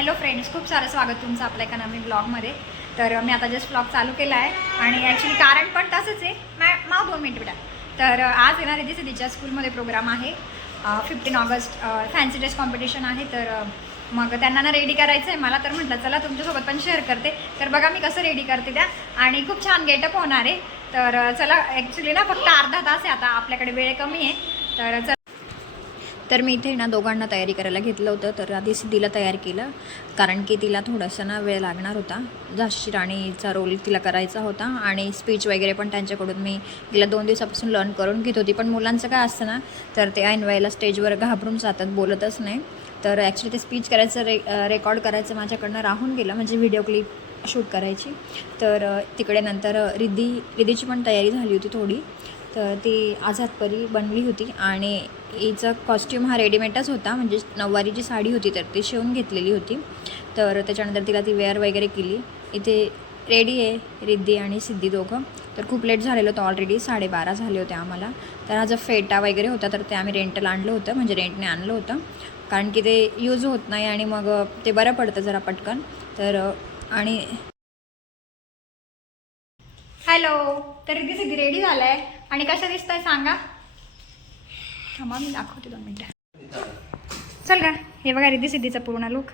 Hello friends, खूप सारं स्वागत तुमचं आपल्या एका नवीन ब्लॉगमध्ये. तर मी आता जस्ट ब्लॉग चालू केला आहे आणि ॲक्च्युली कारण पण तसंच आहे. माव 2 मिनिट बेटा. तर आज येणार रिद्धी सिद्धीच्या स्कूलमध्ये प्रोग्राम आहे. 15 ऑगस्ट फॅन्सी ड्रेस कॉम्पिटिशन आहे. तर मग त्यांना ना रेडी करायचं आहे मला. तर म्हटलं चला तुमच्यासोबत पण शेअर करते. तर बघा मी कसं रेडी करते त्या, आणि खूप छान गेटअप होणार आहे. तर चला, ॲक्च्युली ना फक्त अर्धा तास आहे आता, आपल्याकडे वेळ कमी आहे. तर चला. तर मी इथे ना दोघांना तयारी करायला घेतलं होतं. तर आधी सिद्धीला तयार केलं, कारण की तिला थोडासा ना वेळ लागणार होता. झाशी राणीचा रोल तिला करायचा होता आणि स्पीच वगैरे पण त्यांच्याकडून मी तिला 2 दिवसापासून लर्न करून घेत होती. पण मुलांचं काय असतं ना, तर ते ऐन वेळेला स्टेजवर घाबरून जातात, बोलतच नाही. तर ॲक्च्युली ते स्पीच करायचं रेकॉर्ड करायचं माझ्याकडनं राहून गेलं, म्हणजे व्हिडिओ क्लिप शूट करायची. तर तिकडे नंतर रिद्धीची पण तयारी झाली होती थोडी. तर ती आझादपरी बनली होती आणि हिचं कॉस्ट्यूम हा रेडीमेडच होता, म्हणजे नऊवारीची साडी होती तर ती शिवून घेतलेली होती. तर त्याच्यानंतर तिला ती वेअर वगैरे केली. इथे रेडी आहे रिद्धी आणि सिद्धी दोघं. तर खूप लेट झालेलं होतं, ऑलरेडी 12:30 झाले होते आम्हाला. तर हा जो फेटा वगैरे होता तर ते आम्ही रेंटला आणलं होतं, म्हणजे रेंटने आणलं होतं, कारण की ते यूज होत नाही आणि मग ते बरं पडतं जरा पटकन. तर आणि हॅलो. तर रिद्धी सिद्धी रेडी झालं आहे आणि कशा दिसत आहे सांगा. थांबा मी दाखवते 2 मिनटं. चल का, हे बघा रिद्धी सिद्धीचा पूर्ण लुक.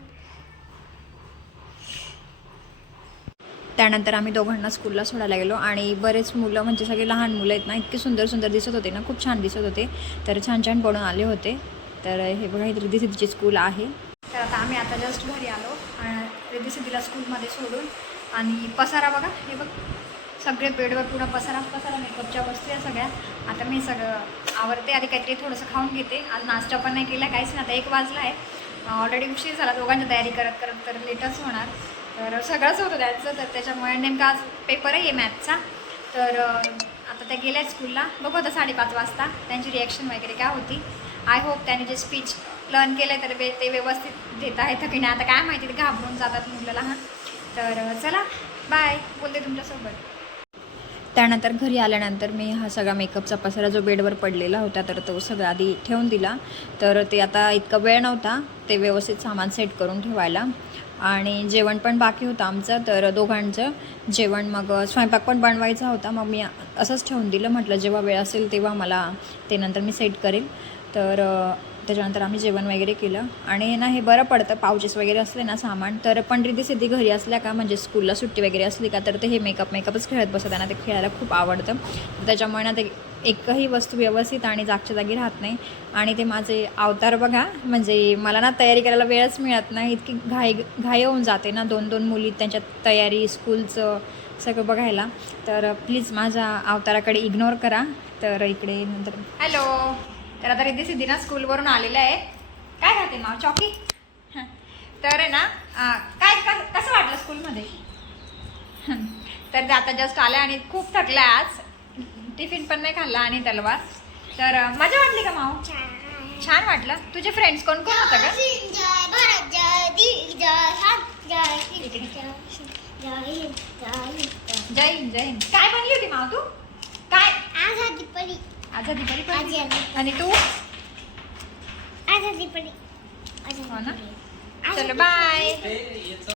त्यानंतर आम्ही दोघांना स्कूलला सोडायला गेलो आणि बरेच मुलं, म्हणजे सगळे लहान मुलं आहेत ना, इतके सुंदर सुंदर दिसत होते ना, खूप छान दिसत होते. तर छान छान पडून आले होते. तर हे बघा, ही रिद्धी सिद्धीची स्कूल आहे. तर आता जस्ट घरी आलो रिद्धी सिद्धीला स्कूलमध्ये सोडून. आणि पसारा बघा, हे बघ सगळे बेडवर पूर्ण पसारा मेकअपच्या वस्तू आहे सगळ्या. आता मी सगळं आवरते, आधी काहीतरी थोडंसं खाऊन घेते. आज नाश्ता पण नाही केला, काहीच नाही. आता 1 वाजला आहे, ऑलरेडी उशीर झाला दोघांची तयारी करत करत. तर लेटच होणार. तर सगळंच होतं त्याचं. तर त्याच्यामुळे नेमका आज पेपरही आहे मॅथचा. तर आता त्या गेल्या स्कूलला. बघू आता 5:30 वाजता त्यांची रिॲक्शन वगैरे काय होती. आय होप त्याने जे स्पीच लर्न केलं आहे तर ते व्यवस्थित देत आहेत की नाही, आता काय माहिती, ते घाबरून जातात मुलं लहान. तर चला बाय, बोलते तुमच्यासोबत. त्यानंतर घरी आल्यानंतर मी हा सगळा मेकअपचा पसारा जो बेडवर पडलेला होता तर तो सगळा आधी ठेवून दिला. तर ते आता इतका वेळ नव्हता ते व्यवस्थित सामान सेट करून ठेवायला. आणि जेवण पण बाकी होतं आमचं, तर दोघांचं जेवण, मग स्वयंपाक पण बनवायचा होता. मग मी असंच ठेवून दिलं, म्हटलं जेव्हा वेळ असेल तेव्हा मला ते नंतर मी सेट करेल. तर त्याच्यानंतर आम्ही जेवण वगैरे केलं. आणि ना हे बरं पडतं, पाउचेस वगैरे असले ना सामान. तर पण रिद्धी सिद्धी घरी असल्या का, म्हणजे स्कूलला सुट्टी वगैरे असली का, तर ते हे मेकअपच खेळत बसत. त्यांना ते खेळायला खूप आवडतं. त्याच्यामुळे ना ते एकही वस्तू व्यवस्थित आणि जागच्या जागी राहत नाही. आणि ते माझे अवतार बघा, म्हणजे मला ना तयारी करायला वेळच मिळत नाही, इतकी घाई होऊन जाते ना. 2 मुली, त्यांच्या तयारी, स्कूलचं सगळं बघायला. तर प्लीज माझ्या अवताराकडे इग्नोर करा. तर इकडे नंतर हॅलो. तर आता रिद्धी सिद्धी ना स्कूलवरून आलेलं आहे. काय खाते माव, चॉकी? तर आहे ना, कसं वाटलं स्कूलमध्ये? तर आता जस्ट आल्या आणि खूप थकल्या आज, टिफिन पण नाही खाल्ला आणि तलवार. तर मजा वाटली का माव? छान वाटलं. तुझे फ्रेंड्स कोण कोण होतं का? जय हिंद जय हिंद. काय बनली होती माव तू? काय? आझादी परी आणि तू? आझादी परी. हो ना. चलो बाय.